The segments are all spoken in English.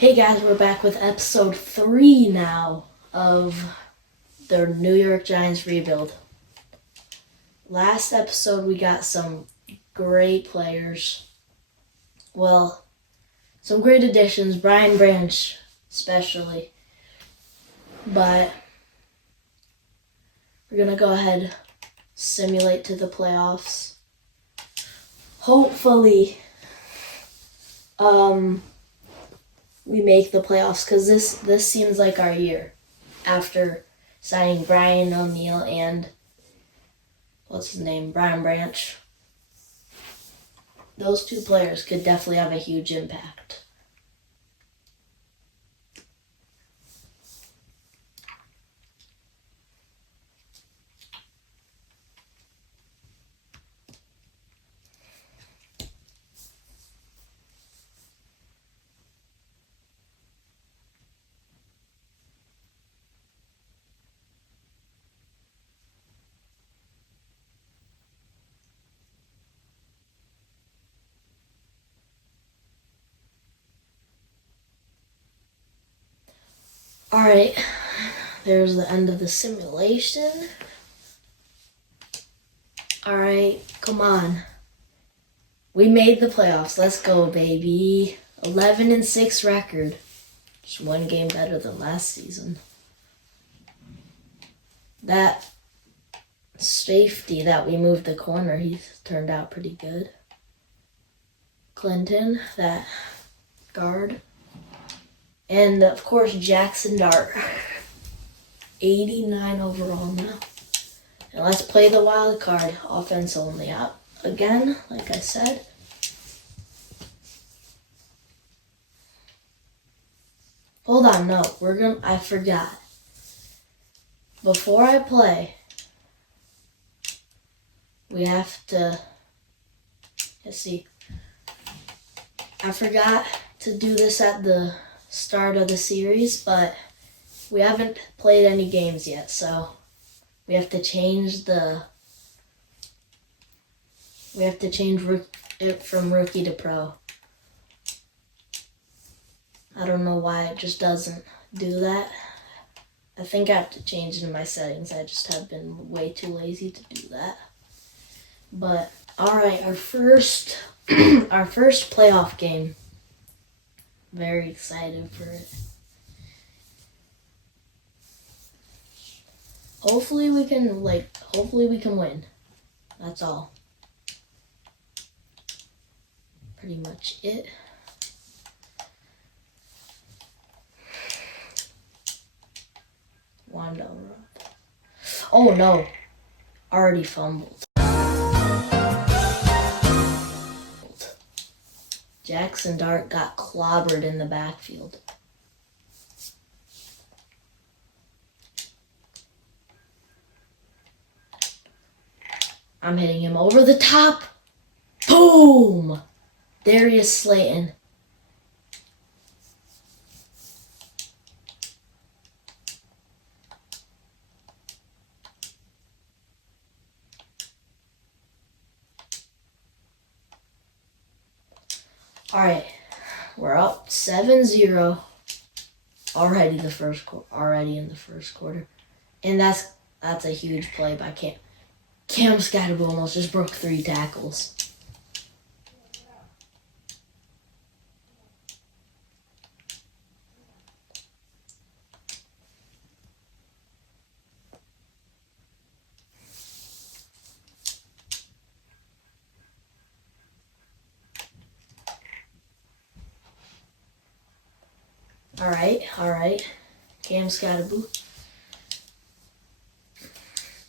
Hey guys, we're back with episode 3 now of the New York Giants rebuild. Last episode we got some great players. Well, some great additions, Brian Branch especially. But we're going to go ahead simulate to the playoffs. Hopefully, we make the playoffs because this seems like our year after signing Brian O'Neill and Brian Branch. Those two players could definitely have a huge impact. Alright, there's the end of the simulation. Alright, come on. We made the playoffs. Let's go, baby. 11-6 record. Just one game better than last season. That safety that we moved the corner, he's turned out pretty good. Clinton, that guard. And, of course, Jackson Dart. 89 overall now. And let's play the wild card. Offense only out. Again, like I said. Hold on, no. I forgot. Before I play, we have to, let's see. I forgot to do this at the start of the series, but we haven't played any games yet, so we have to change it from rookie to pro. I don't know why it just doesn't do that. I think I have to change it in my settings. I just have been way too lazy to do that. But alright, our first playoff game. Very excited for it. Hopefully we can win. That's all. Pretty much it. Wanda. Oh no. Already fumbled. Jackson Dart got clobbered in the backfield. I'm hitting him over the top. Boom! Darius Slayton. Alright, we're up 7-0 already in the first quarter. And that's a huge play by Cam. Cam Scatterbo almost just broke 3 tackles. Alright. Cam Scatterbo.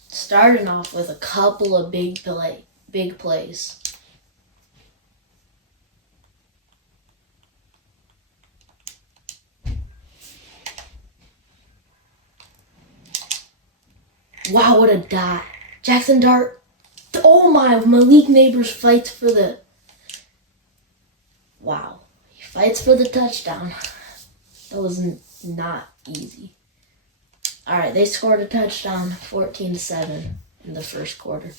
Starting off with a couple of big plays. Wow, what a dot. Jackson Dart. Oh my, Malik Neighbors fights for the... Wow. He fights for the touchdown. That was not easy. Alright, they scored a touchdown, 14-7 in the first quarter.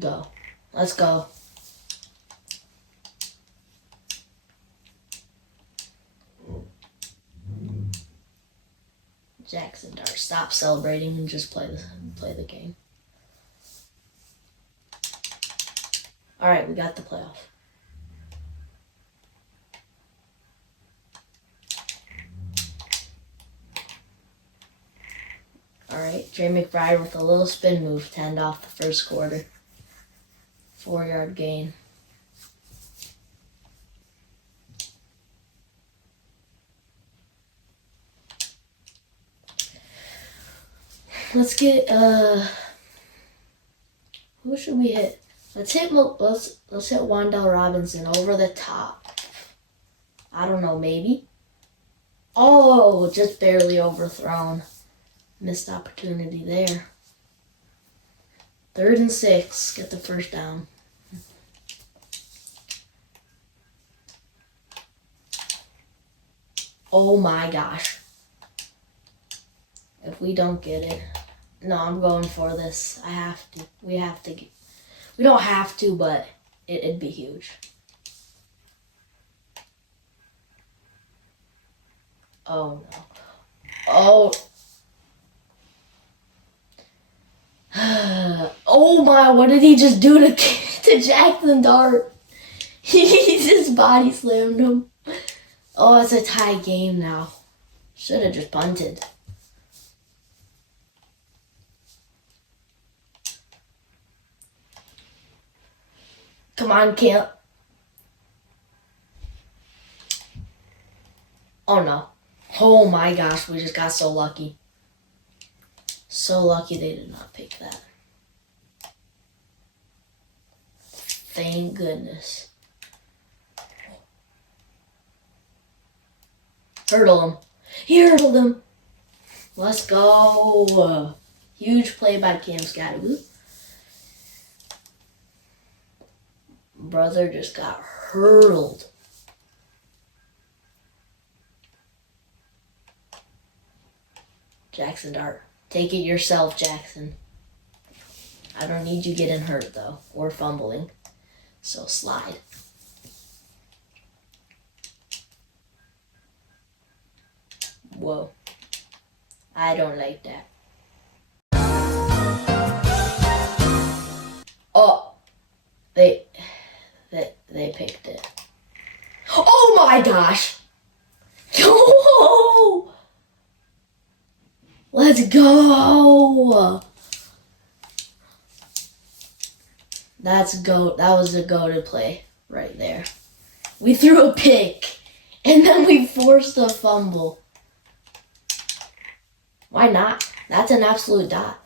Go. Let's go. Jackson Dart, stop celebrating and just play the game. Alright, we got the playoff. Alright, Trey McBride with a little spin move to end off the first quarter. 4-yard gain. Let's get who should we hit? Let's hit Wan'Dale Robinson over the top. I don't know, maybe. Oh, just barely overthrown. Missed opportunity there. 3rd and 6. Get the first down. Oh my gosh. If we don't get it. No, I'm going for this. I have to. We have to. We don't have to, but it'd be huge. Oh no. Oh. Oh my, what did he just do to Jackson Dart? He just body slammed him. Oh, it's a tie game now. Should have just punted. Come on, Camp. Oh no. Oh my gosh, we just got so lucky. So lucky they did not pick that. Thank goodness. Hurdle him. He hurdled him. Let's go. Huge play by Cam Scattergood. Brother just got hurled. Jackson Dart. Take it yourself, Jackson. I don't need you getting hurt, though, or fumbling. So slide. Whoa. I don't like that. Oh. They picked it. Oh my gosh! Oh! Let's go! That was a goated play right there. We threw a pick, and then we forced a fumble. Why not? That's an absolute dot.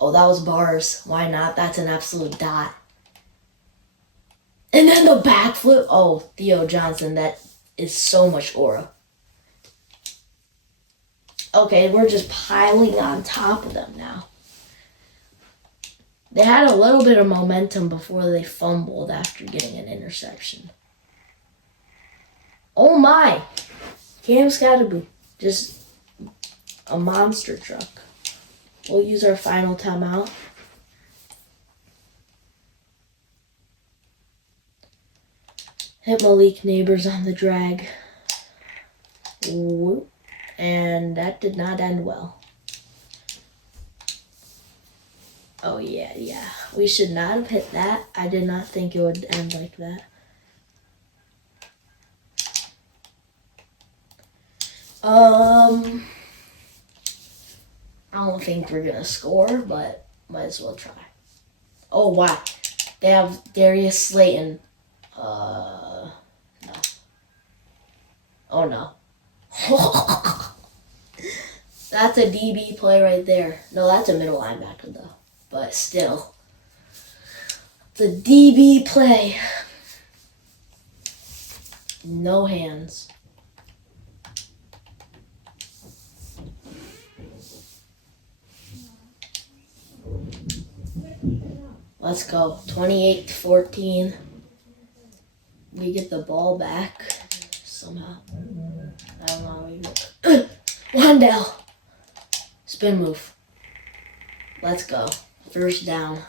Oh, that was bars. Why not? That's an absolute dot. And then the backflip. Oh, Theo Johnson, that is so much aura. Okay, we're just piling on top of them now. They had a little bit of momentum before they fumbled after getting an interception. Oh my! Cam's gotta be just a monster truck. We'll use our final timeout. Hit Malik Neighbors on the drag. Whoop. And that did not end well. Oh yeah. We should not have hit that. I did not think it would end like that. I don't think we're gonna score, but might as well try. Oh wow. They have Darius Slayton. No. Oh no. That's a DB play right there. No, that's a middle linebacker though. But still. It's a DB play. No hands. Let's go. 28-14. We get the ball back somehow. I don't know how we get. Wan'Dale. Spin move. Let's go. First down.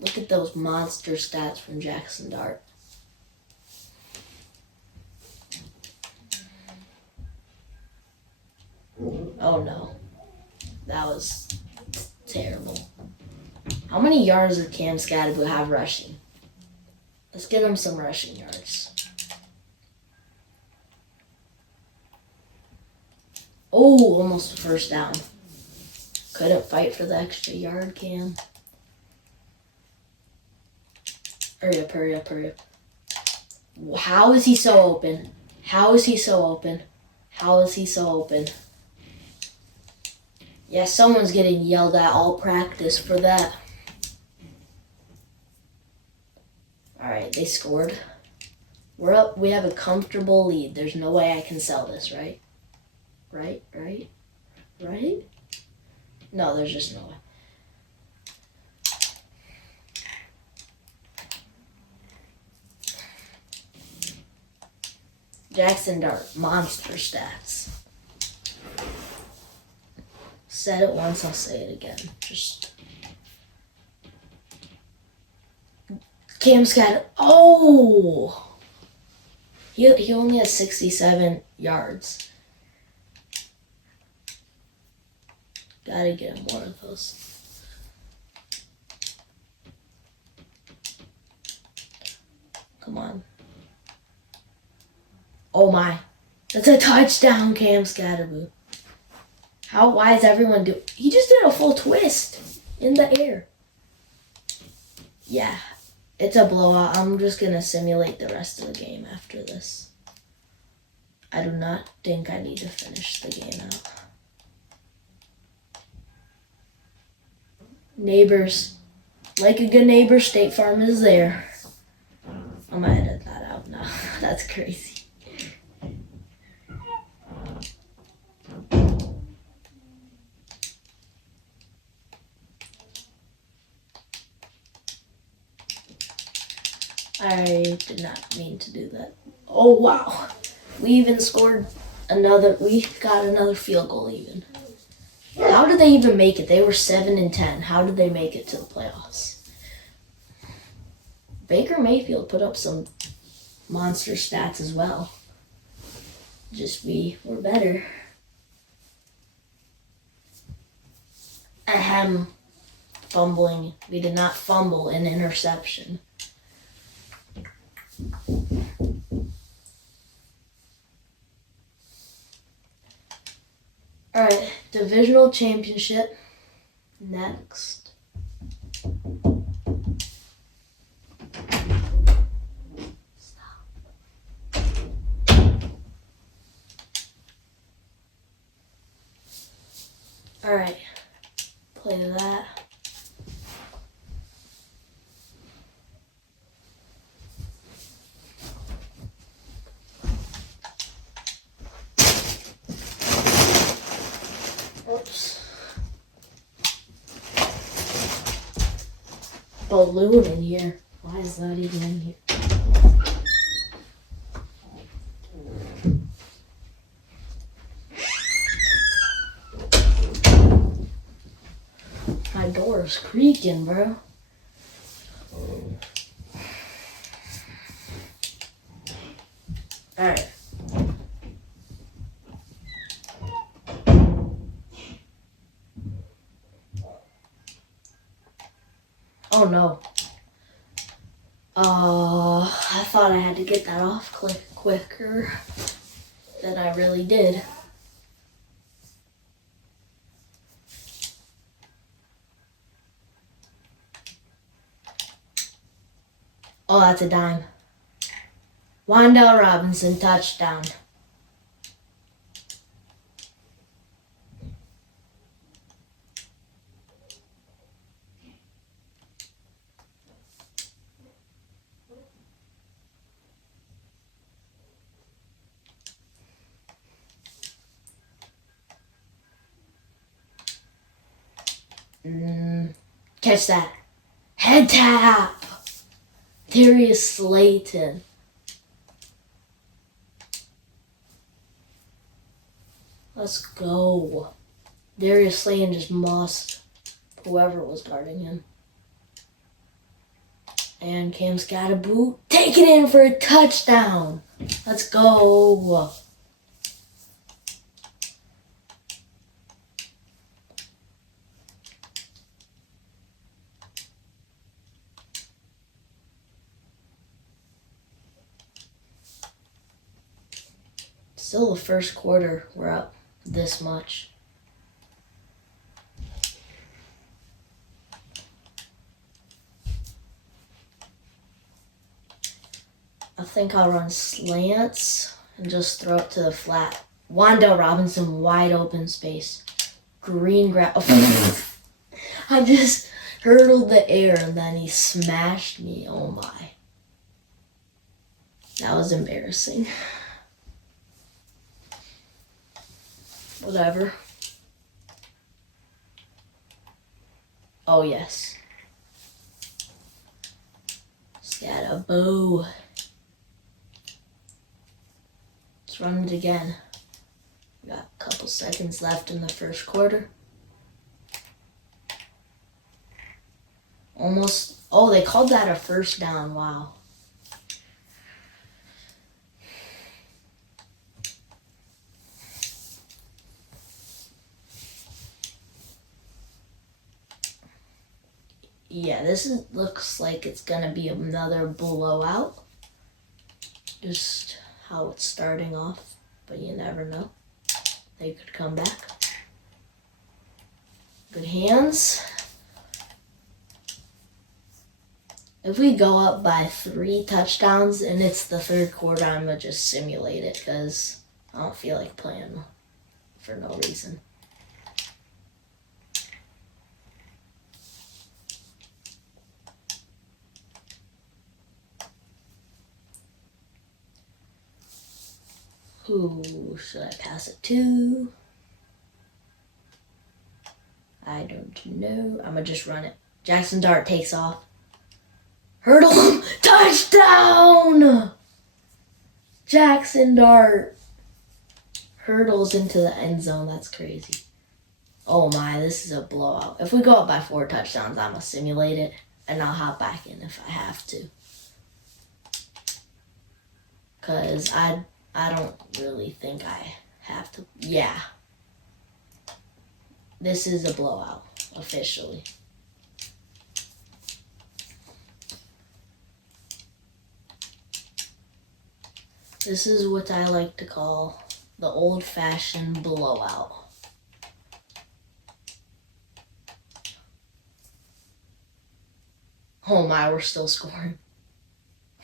Look at those monster stats from Jackson Dart. Oh no. That was terrible. How many yards does Cam Scadaboo have rushing? Let's get him some rushing yards. Oh, almost a first down. Couldn't fight for the extra yard, Cam. Hurry up, hurry up, hurry up. How is he so open? How is he so open? How is he so open? Yeah, someone's getting yelled at all practice for that. Alright, they scored. We're up. We have a comfortable lead. There's no way I can sell this, right? Right? No, there's just no way. Jackson Dart, monster stats. Said it once, I'll say it again. Just Cam's got it. Oh! He only has 67 yards. Gotta get him one of those. Come on. Oh my. That's a touchdown, Cam Scadaboo. Why is everyone doing? He just did a full twist in the air. Yeah, it's a blowout. I'm just going to simulate the rest of the game after this. I do not think I need to finish the game out. Neighbors. Like a good neighbor, State Farm is there. I'm going to edit that out now. That's crazy. I did not mean to do that. Oh, wow. We even scored we got another field goal even. How did they even make it? They were 7-10. How did they make it to the playoffs? Baker Mayfield put up some monster stats as well. Just we were better. Ahem. Fumbling. We did not fumble an interception. Alright, divisional championship. Next. Stop. Alright, play that. Oops. Balloon in here. Why is that even in here? My door is creaking, bro. Alright. Oh no. I thought I had to get that off quicker than I really did. Oh, that's a dime. Wandale Robinson, touchdown. Catch that. Head tap. Darius Slayton. Let's go. Darius Slayton just mossed whoever was guarding him. And Cam's got a boot. Take it in for a touchdown. Let's go. Still the first quarter, we're up this much. I think I'll run slants and just throw it to the flat. Wandale Robinson, wide open space. Green grab. I just hurdled the air and then he smashed me. Oh my. That was embarrassing. Whatever. Oh, yes. Scatterboo. Let's run it again. We got a couple seconds left in the first quarter. Almost. Oh, they called that a first down. Wow. Yeah, looks like it's going to be another blowout. Just how it's starting off, but you never know. They could come back. Good hands. If we go up by 3 touchdowns and it's the third quarter, I'm going to just simulate it because I don't feel like playing for no reason. Who should I pass it to? I don't know. I'm going to just run it. Jackson Dart takes off. Hurdle him. Touchdown! Jackson Dart hurdles into the end zone. That's crazy. Oh my, this is a blowout. If we go up by 4 touchdowns, I'm going to simulate it. And I'll hop back in if I have to. Because I don't really think I have to. Yeah. This is a blowout, officially. This is what I like to call the old-fashioned blowout. Oh my, we're still scoring.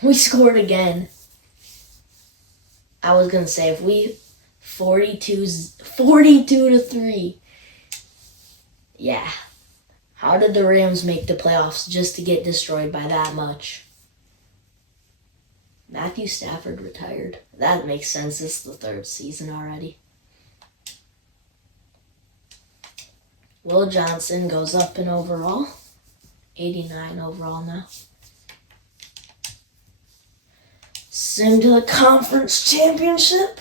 We scored again. I was going to say, if we 42-3. Yeah. How did the Rams make the playoffs just to get destroyed by that much? Matthew Stafford retired. That makes sense. This is the 3rd season already. Will Johnson goes up in overall. 89 overall now. Soon to the conference championship.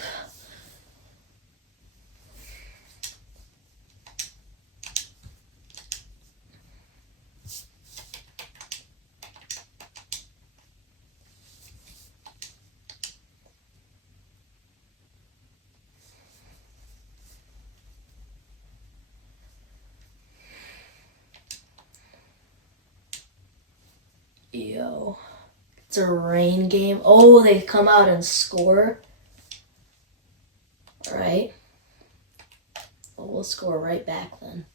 Yo. It's a rain game. Oh, they come out and score. All right. Well, we'll score right back then.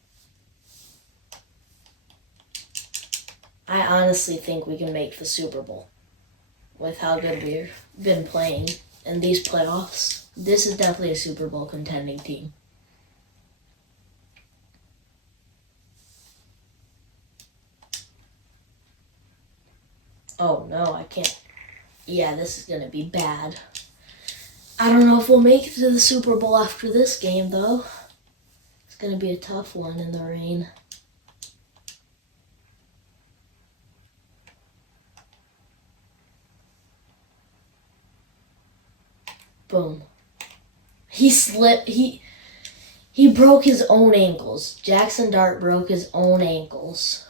I honestly think we can make the Super Bowl with how good we've been playing in these playoffs. This is definitely a Super Bowl contending team. Oh no, I can't. Yeah, this is going to be bad. I don't know if we'll make it to the Super Bowl after this game, though. It's going to be a tough one in the rain. Boom. He slipped. He broke his own ankles. Jackson Dart broke his own ankles.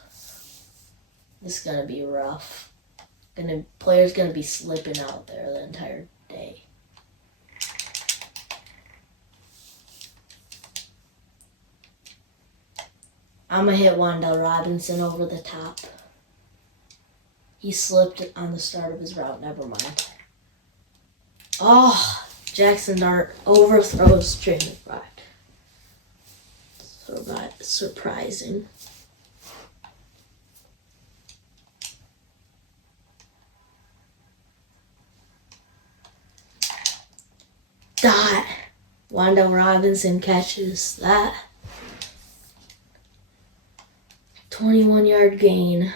This is going to be rough. Players gonna be slipping out there the entire day. I'm gonna hit Wandell Robinson over the top. He slipped on the start of his route. Never mind. Oh, Jackson Dart overthrows Trey McBride. Surprising. Dot. Wandell Robinson catches that. 21-yard gain.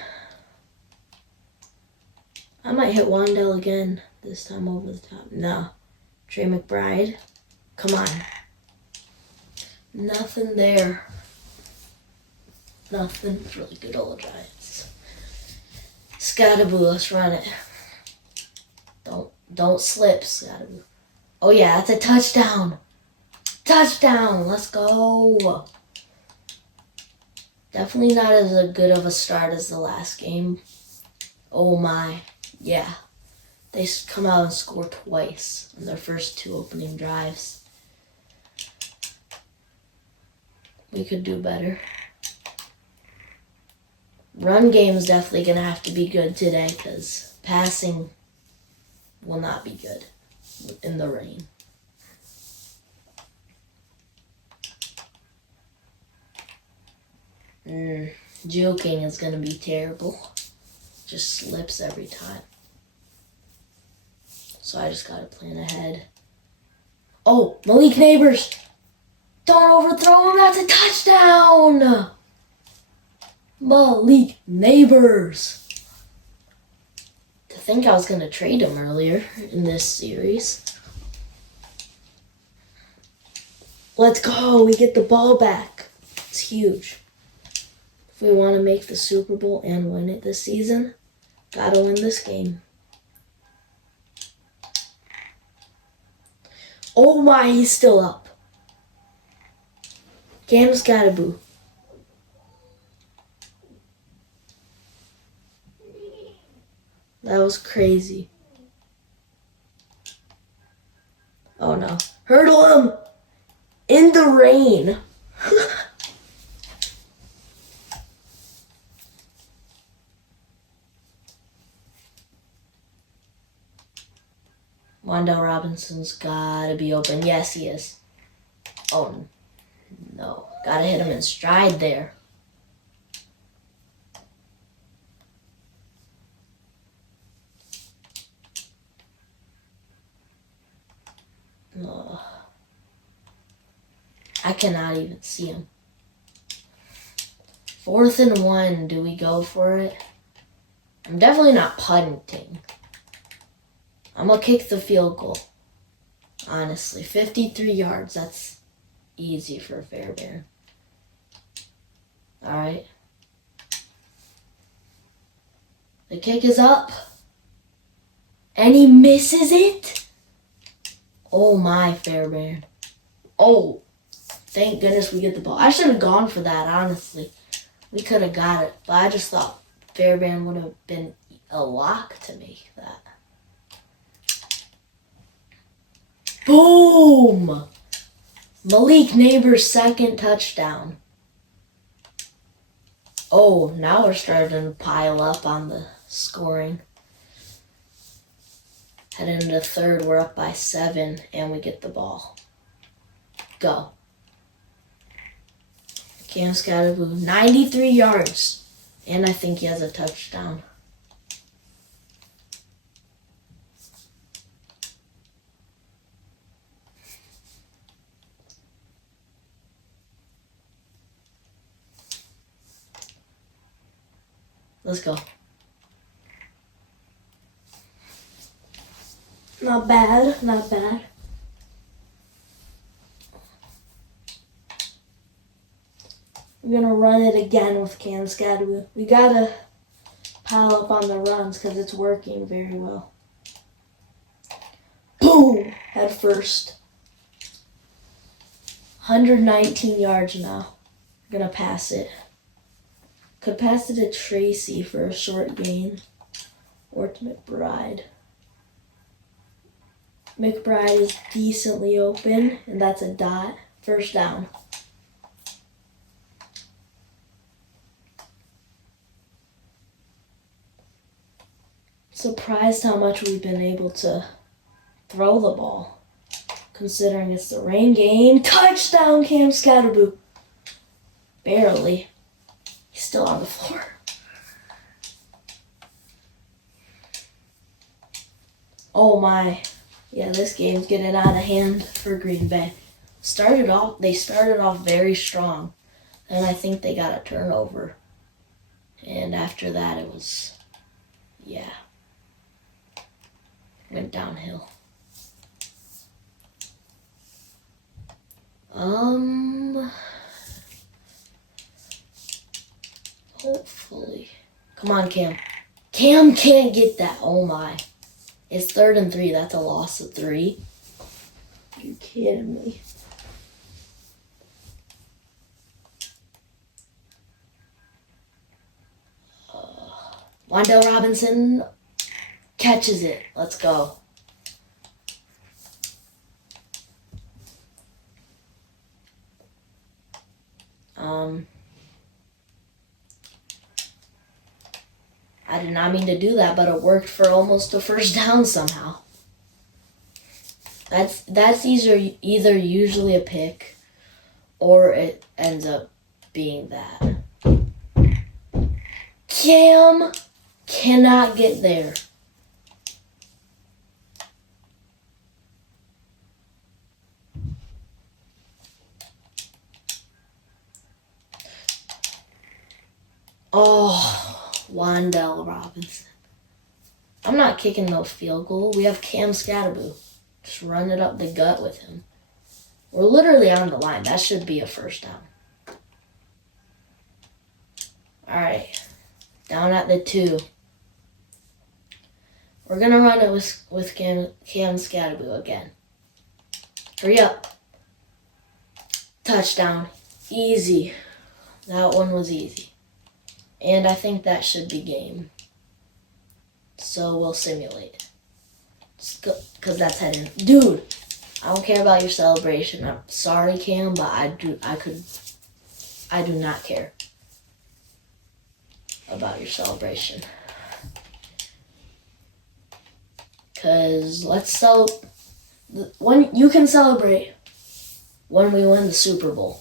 I might hit Wandell again, this time over the top. No. Trey McBride. Come on. Nothing there. Nothing for the good old Giants. Scottaboo, let's run it. Don't slip, Scottaboo. Oh yeah, that's a touchdown. Touchdown, let's go. Definitely not as good of a start as the last game. Oh my, yeah. They come out and score twice in their first 2 opening drives. We could do better. Run game is definitely going to have to be good today because passing will not be good in the rain. Juking is going to be terrible. Just slips every time. So I just got to plan ahead. Oh, Malik Neighbors. Don't overthrow him. That's a touchdown. Malik Neighbors. To think I was going to trade him earlier in this series. Let's go. We get the ball back. It's huge. If we want to make the Super Bowl and win it this season, gotta win this game. Oh my, he's still up. Cam Scottaboo. That was crazy. Oh no. Hurdle him! In the rain. Wandell Robinson's gotta be open. Yes, he is. Oh, no. Gotta hit him in stride there. Oh. I cannot even see him. 4th and 1. Do we go for it? I'm definitely not punting. I'm going to kick the field goal. Honestly, 53 yards. That's easy for a Fairbairn. All right. The kick is up. And he misses it? Oh my, Fairbairn. Oh, thank goodness we get the ball. I should have gone for that, honestly. We could have got it. But I just thought Fairbairn would have been a lock to make that. Boom! Malik Neighbors' 2nd touchdown. Oh, now we're starting to pile up on the scoring. Heading into 3rd, we're up by 7, and we get the ball. Go. Cam Scottaboo, 93 yards. And I think he has a touchdown. Let's go. Not bad, not bad. We're going to run it again with Cam Scottaboo. We got to pile up on the runs because it's working very well. Boom! Head first. 119 yards now. We're going to pass it. Could pass it to Tracy for a short gain. or to McBride. McBride is decently open, and that's a dot. First down. Surprised how much we've been able to throw the ball, considering it's the rain game. Touchdown, Cam Scatterboo. Barely. He's still on the floor. Oh my. Yeah, this game's getting out of hand for Green Bay. They started off very strong, and I think they got a turnover. And after that, it was, went downhill. Hopefully. Come on, Cam. Cam can't get that. Oh my. It's 3rd and 3. That's a loss of 3. You kidding me? Wandale Robinson catches it. Let's go. I did not mean to do that, but it worked for almost a first down somehow. That's either usually a pick, or it ends up being that. Cam cannot get there. Oh, Wandale Robinson. I'm not kicking no field goal. We have Cam Scatterboo. Just run it up the gut with him. We're literally on the line. That should be a first down. All right. Down at the 2. We're going to run it with Cam Scatterboo again. Hurry up. Touchdown. Easy. That one was easy. And I think that should be game. So we'll simulate. Because that's heading. Dude, I don't care about your celebration. I'm sorry, Cam, but I do not care about your celebration. Because you can celebrate when we win the Super Bowl,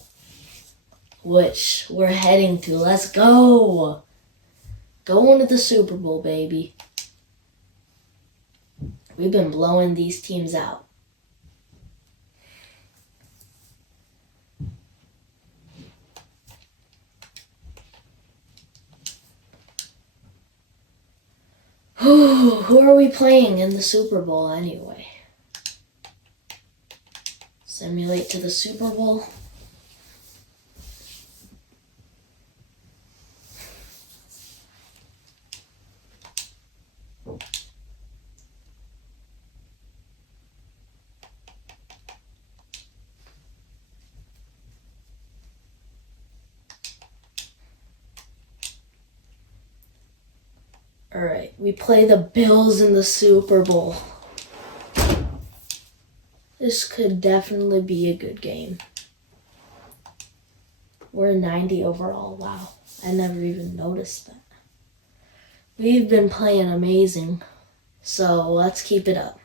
which we're heading to. Let's go. Going to the Super Bowl, baby. We've been blowing these teams out. Who are we playing in the Super Bowl anyway? Simulate to the Super Bowl. All right, we play the Bills in the Super Bowl. This could definitely be a good game. We're 90 overall. Wow, I never even noticed that. We've been playing amazing, so let's keep it up.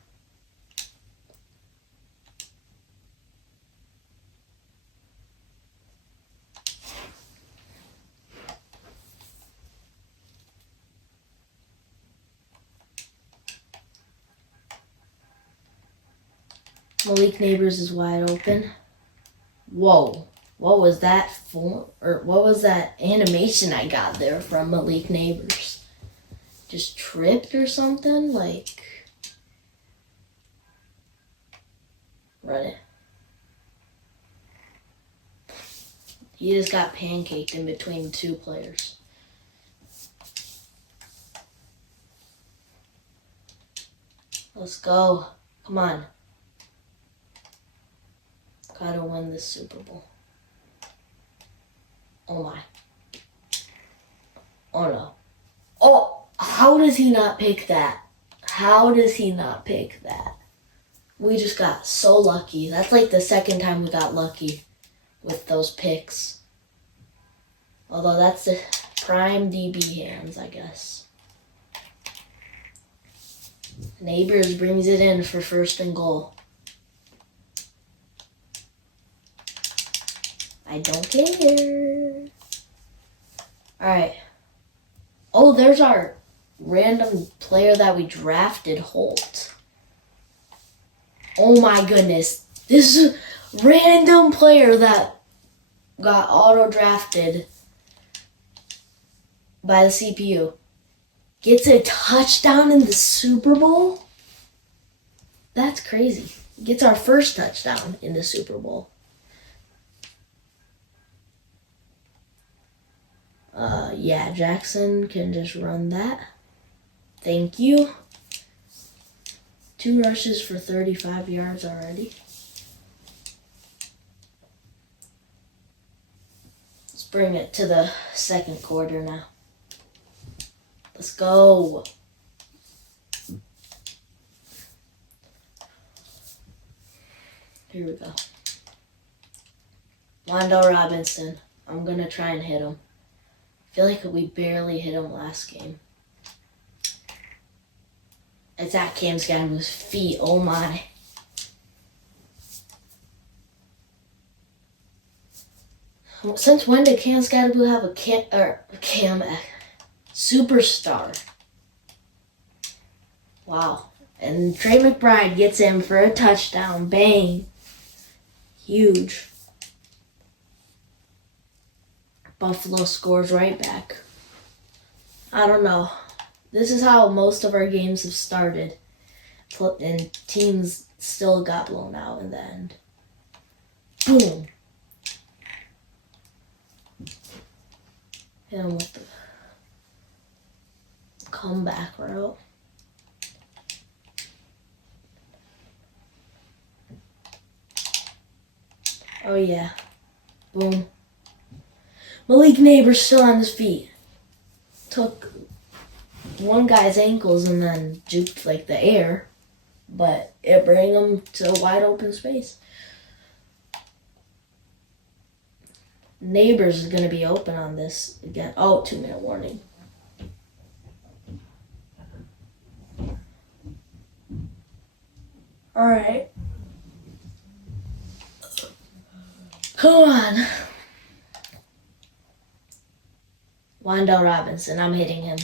Malik Neighbors is wide open. Whoa. What was that for? Or what was that animation I got there from Malik Neighbors? Just tripped or something? Like, run it. He just got pancaked in between 2 players. Let's go. Come on. Gotta win this Super Bowl. Oh my. Oh no. Oh! How How does he not pick that? How does he not pick that? We just got so lucky. That's like the second time we got lucky with those picks. Although that's the prime DB hands, I guess. Neighbors brings it in for 1st and goal. I don't care. Alright. Oh, there's our random player that we drafted, Holt. Oh my goodness. This random player that got auto-drafted by the CPU gets a touchdown in the Super Bowl? That's crazy. Gets our first touchdown in the Super Bowl. Yeah, Jackson can just run that. Thank you. 2 rushes for 35 yards already. Let's bring it to the second quarter now. Let's go. Here we go. Wandale Robinson. I'm going to try and hit him. I feel like we barely hit him last game. It's at Cam Scadaboo's feet. Oh my. Since when did Cam Scadaboo have a Cam superstar? Wow. And Trey McBride gets him for a touchdown. Bang. Huge. Buffalo scores right back. I don't know. This is how most of our games have started. And teams still got blown out in the end. Boom. Hit him with the comeback route. Oh yeah. Boom. Malik Neighbors still on his feet. Took one guy's ankles and then juked like the air, but it bring him to a wide open space. Neighbors is going to be open on this again. Oh, 2-minute warning. All right. Come on. Wandale Robinson, I'm hitting him.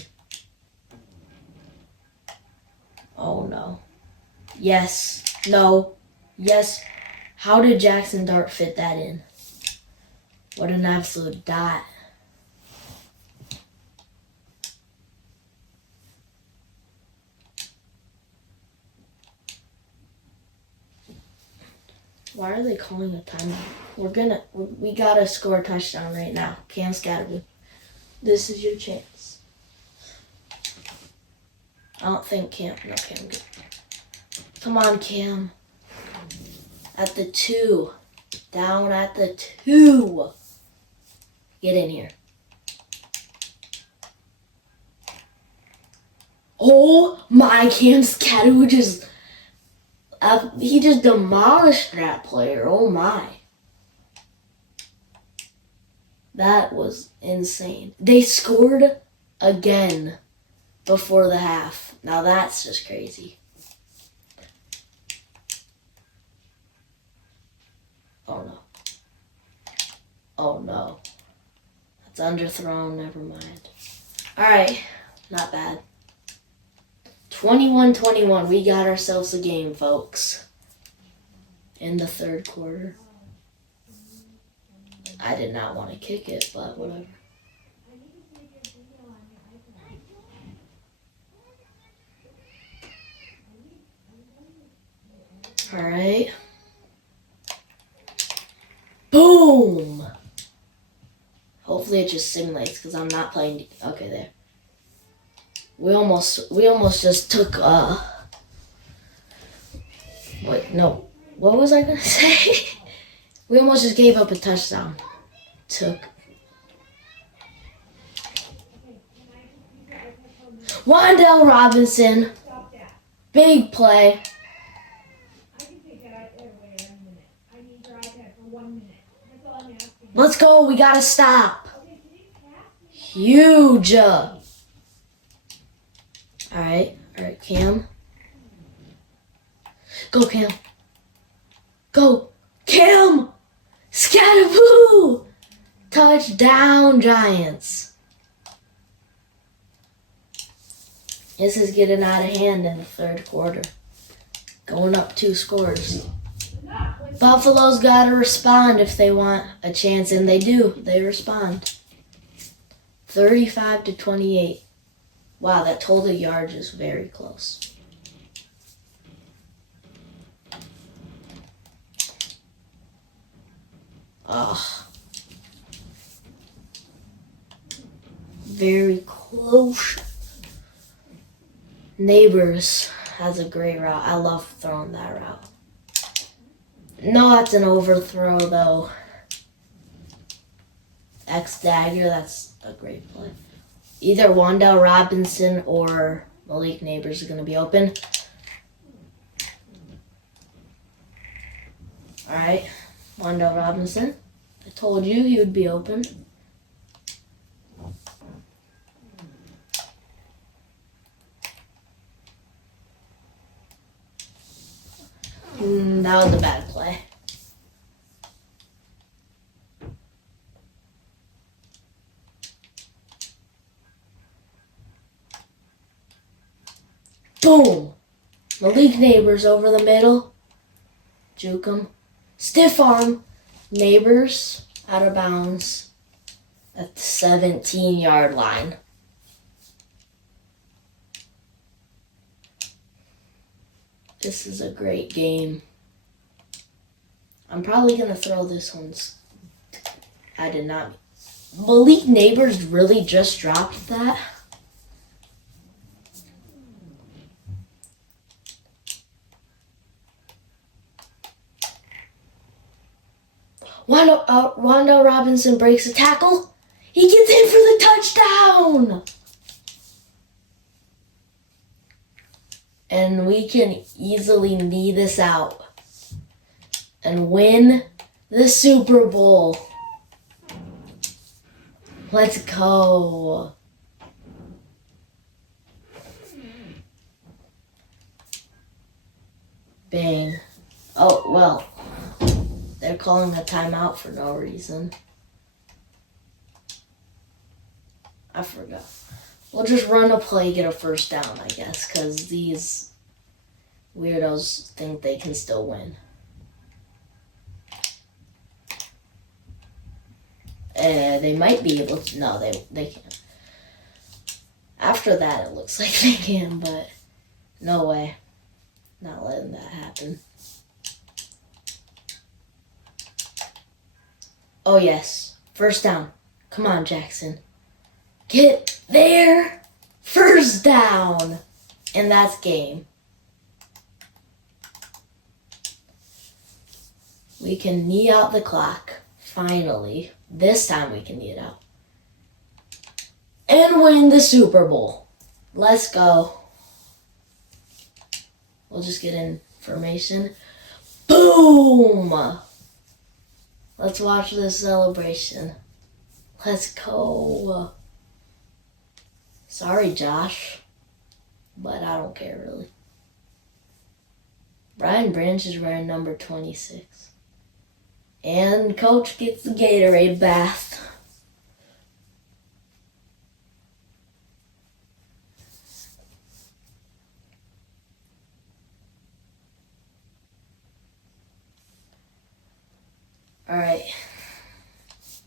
Oh no. Yes. No. Yes. How did Jackson Dart fit that in? What an absolute dot. Why are they calling a timeout? We gotta score a touchdown right now. Cam Scadaboo. This is your chance. I don't think Cam. No, Cam. Good. Come on, Cam. At the 2. Down at the 2. Get in here. Oh my, Cam Scadaboo just. He just demolished that player. Oh my. That was insane. They scored again before the half. Now that's just crazy. Oh no. Oh no. That's underthrown. Never mind. Alright. Not bad. 21-21. We got ourselves a game, folks. In the third quarter. I did not want to kick it, but whatever. All right. Boom! Hopefully it just simulates because I'm not playing. Okay, there. We almost just took wait, no. What was I gonna say? We almost just gave up a touchdown. Wandell Robinson. Big play. Let's go. We got to stop. Huge. All right, Cam. Go, Cam. Go, Cam. Scataboo. Touchdown, Giants. This is getting out of hand in the third quarter. Going up 2 scores. Buffalo's got to respond if they want a chance, and they do. They respond. 35-28. Wow, that total yardage is very close. Oh. Very close. Neighbors has a great route. I love throwing that route. No, that's an overthrow, though. X-Dagger, that's a great play. Either Wandell Robinson or Malik Neighbors are going to be open. All right, Wandell Robinson. I told you he would be open. That was a bad play. Boom! Malik Neighbors over the middle. Juke him. Stiff arm. Neighbors out of bounds at the 17-yard line. This is a great game. I'm probably going to throw this one. I did not. Malik Neighbors really just dropped that. Wandell Robinson breaks a tackle. He gets in for the touchdown. And we can easily knee this out and win the Super Bowl. Let's go. Bang. Oh, well. They're calling a timeout for no reason. I forgot. We'll just run a play, get a first down, I guess, because these weirdos think they can still win. They might be able to. No, they can't. After that, it looks like they can, but no way. Not letting that happen. Oh, yes. First down. Come on, Jackson. Get there. First down. And that's game. We can knee out the clock. Finally. This time we can knee it out. And win the Super Bowl. Let's go. We'll just get information. Boom! Let's watch this celebration. Let's go. Sorry, Josh. But I don't care, really. Brian Branch is wearing number 26. And Coach gets the Gatorade bath. Alright,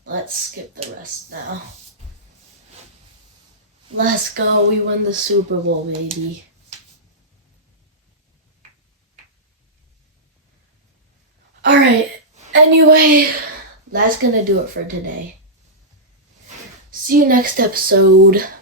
let's skip the rest now. Let's go, we won the Super Bowl, baby. Alright, anyway, that's gonna do it for today. See you next episode.